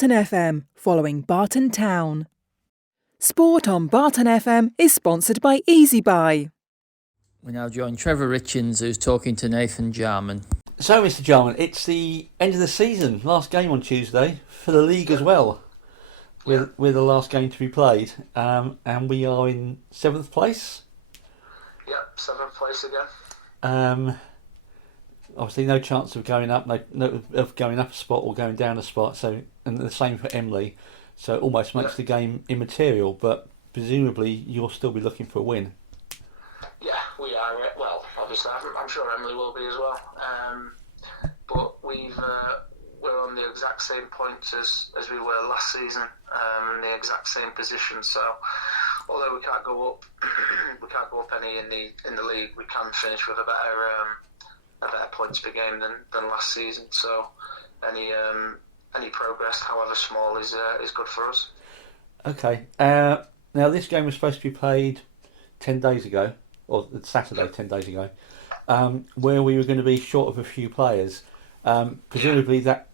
Barton FM, following Barton Town. Sport on Barton FM is sponsored by Easy Buy. We now join Trevor Richens, who's talking to Nathan Jarman. So, Mr. Jarman, it's the end of the season. Last game on Tuesday for the league as well. We're the last game to be played, and we are in 7th place. Yep, 7th place again. Obviously, no chance of going up, no of going up a spot or going down a spot. So, and the same for Emley. So, it almost makes the game immaterial. But presumably, you'll still be looking for a win. Yeah, we are. Well, obviously, I'm sure Emley will be as well. But we're on the exact same points as we were last season, in the exact same position. So, although we can't go up, any in the league, we can finish with a better points per game than last season. So, any progress, however small, is good for us. Okay. Now this game was supposed to be played 10 days ago, or Saturday 10 days ago, where we were going to be short of a few players. Presumably that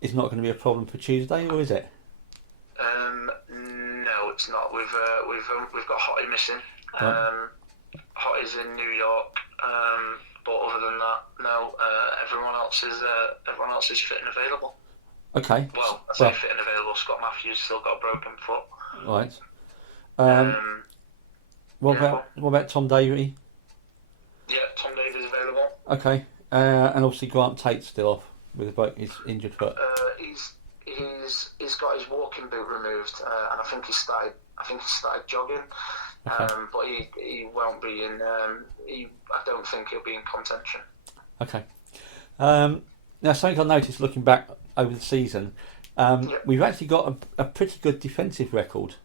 is not going to be a problem for Tuesday, or is it? No, it's not. We've got Hottie missing. Right. Hottie's in New York. But other than that, no. Everyone else is fit and available. Okay. Well, I say fit and available. Scott Matthews still got a broken foot. Right. What about Tom Davey? Yeah, Tom Davies available. Okay. And obviously Grant Tate's still off with his injured foot. He's got his walking boot removed, and I think he started jogging. Okay. But he won't be in. I don't think he'll be in contention. Okay. Now, something I noticed looking back over the season, we've actually got a pretty good defensive record.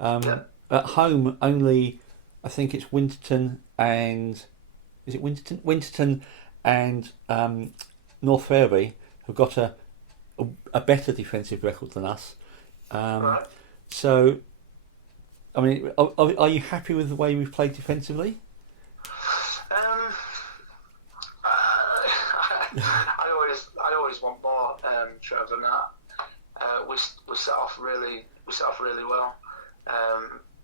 At home, only I think it's Winterton and North Fairby have got a better defensive record than us. Right. So, I mean, are you happy with the way we've played defensively? I always want more, Trevor. And that we set off really well.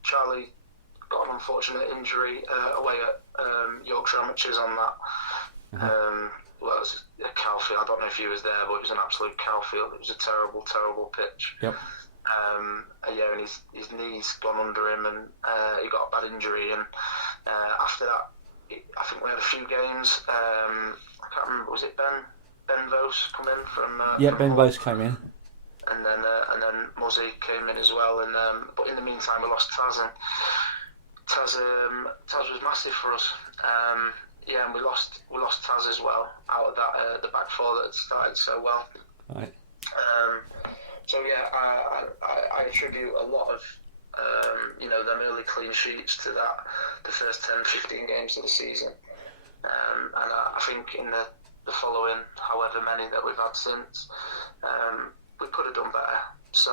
Charlie got an unfortunate injury away at Yorkshire Amateurs on that. Well, it was a cow field. I don't know if he was there, but it was an absolute cow field. It was a terrible, terrible pitch. Yep. And his knee's gone under him, and he got a bad injury. And after that, I think we had a few games. I can't remember. Was it Ben Vos come in from? Ben Vos came in. And then Muzzy came in as well. And but in the meantime, we lost Taz, and Taz was massive for us. And we lost Taz as well out of that the back four that started so well. Right. So I attribute a lot of them early clean sheets to that, the first 10-15 games of the season, and I think in the following however many that we've had since, we could have done better. So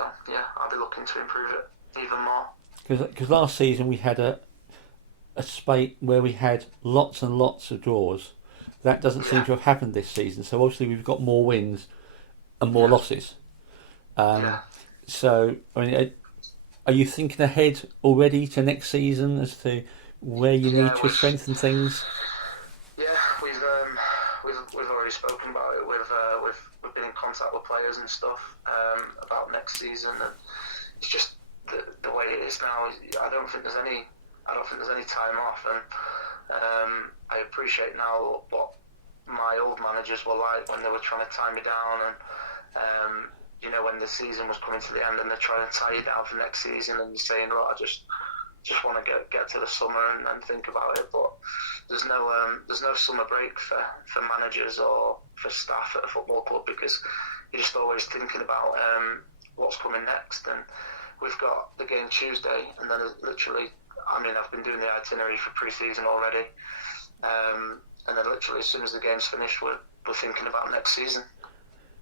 I'll be looking to improve it even more. Because last season we had a spate where we had lots and lots of draws. That doesn't seem to have happened this season. So obviously we've got more wins and more losses. So I mean, are you thinking ahead already to next season as to where you need to strengthen things? Yeah, we've already spoken about it. We've been in contact with players and stuff about next season, and it's just the way it is now. I don't think there's any time off, and I appreciate now what my old managers were like when they were trying to tie me down, and when the season was coming to the end and they're trying to tie you down for next season, and you're saying, "Look, I just want to get to the summer and think about it." But there's no summer break for managers or for staff at a football club, because you're just always thinking about what's coming next. And we've got the game Tuesday, and then literally, I mean, I've been doing the itinerary for pre-season already, and then literally as soon as the game's finished, we're thinking about next season.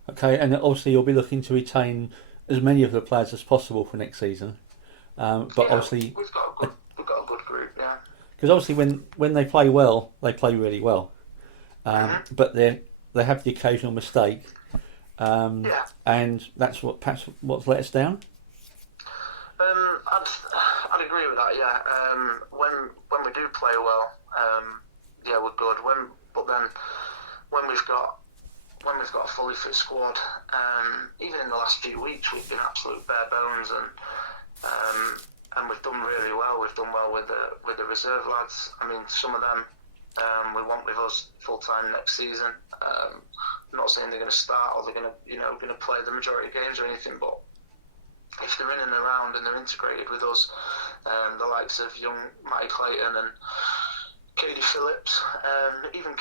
Okay, and obviously you'll be looking to retain as many of the players as possible for next season. Obviously we've got a good group, yeah. Because obviously when they play well, they play really well. But they have the occasional mistake, and that's perhaps what's let us down. I'd agree with that. Yeah, when we do play well, we're good. But then when we've got a fully fit squad, even in the last few weeks, we've been absolute bare bones, and we've done really well. We've done well with the reserve lads. I mean, some of them we want with us full time next season. I'm not saying they're going to start or they're going to play the majority of games or anything, but if they're in and around and they're integrated with us, the likes of young Matty Clayton and Katie Phillips, even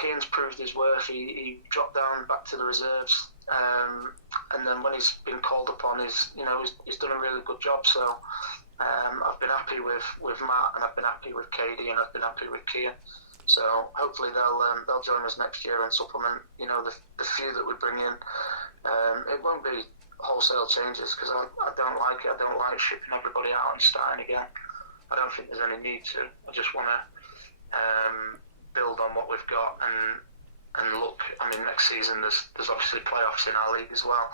Kean's proved his worth. He dropped down back to the reserves, and then when he's been called upon, he's done a really good job. So I've been happy with Matt, and I've been happy with Katie, and I've been happy with Kean. So hopefully they'll join us next year and supplement the few that we bring in. It won't be wholesale changes because I don't like it. I don't like shipping everybody out and starting again. I don't think there's any need to. I just want to build on what we've got and look. I mean, next season there's obviously playoffs in our league as well,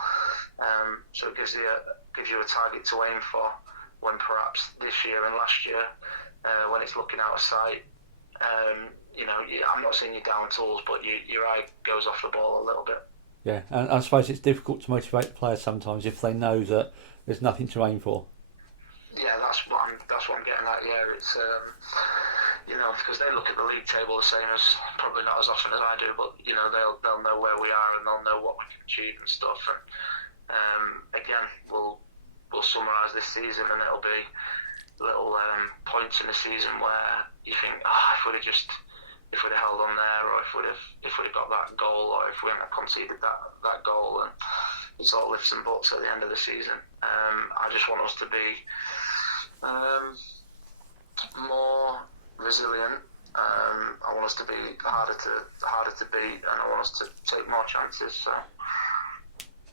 so it gives you a target to aim for. When perhaps this year and last year, when it's looking out of sight, I'm not saying you're down tools, but your eye goes off the ball a little bit. Yeah, and I suppose it's difficult to motivate the players sometimes if they know that there's nothing to aim for. Yeah, that's what I'm getting at. Yeah, it's because they look at the league table the same as probably not as often as I do, but they'll know where we are and they'll know what we can achieve and stuff. And again, we'll summarise this season, and it'll be little points in the season where you think, if we'd have held on there, or if we'd have got that goal, or if we hadn't conceded that goal, and it's all lifts and buts at the end of the season. I just want us to be more resilient. I want us to be harder to beat, and I want us to take more chances. So.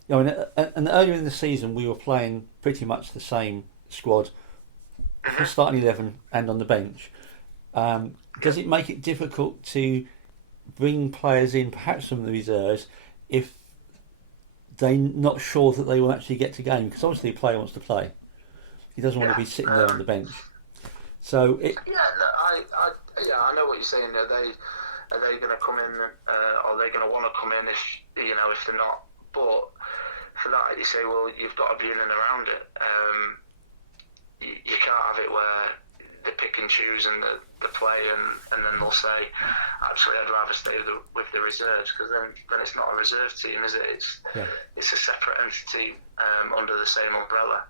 And earlier in the season, we were playing pretty much the same squad, for starting 11 and on the bench. Does it make it difficult to bring players in, perhaps from the reserves, if they're not sure that they will actually get to game? Because obviously a player wants to play. He doesn't want to be sitting there on the bench. So I know what you're saying there. Are they going to come in, or are they going to want to come in if they're not? But for that, you say, well, you've got to be in and around it. You can't have it where they pick and choose and they play, and then they'll say, actually, I'd rather stay with the reserves, because then it's not a reserve team, is it? It's a separate entity under the same umbrella.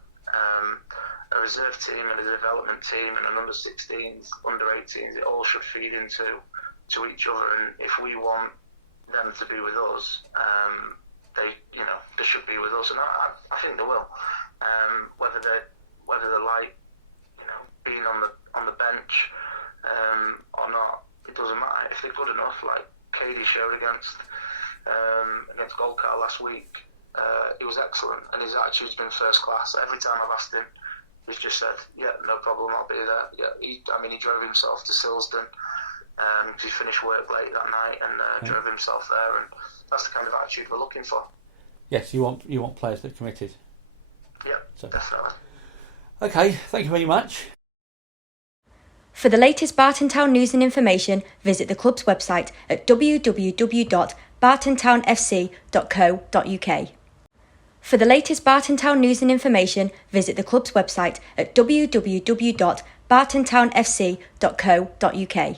A reserve team and a development team and an under-16s, under-18s, it all should feed into each other. And if we want them to be with us, they should be with us, and I think they will. Whether they like being on the bench or not, it doesn't matter. If they're good enough, like Katie showed against Goldcar last week, he was excellent, and his attitude's been first class. Every time I've asked him, he's just said, "Yeah, no problem, I'll be there." Yeah, he drove himself to Silsden. He finished work late that night and drove himself there, and that's the kind of attitude we're looking for. Yes, you want players that are committed. Yeah, definitely. Okay, thank you very much. For the latest Barton Town news and information, visit the club's website at www.bartontownfc.co.uk. For the latest Barton Town news and information, visit the club's website at www.bartontownfc.co.uk.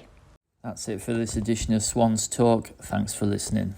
That's it for this edition of Swans Talk. Thanks for listening.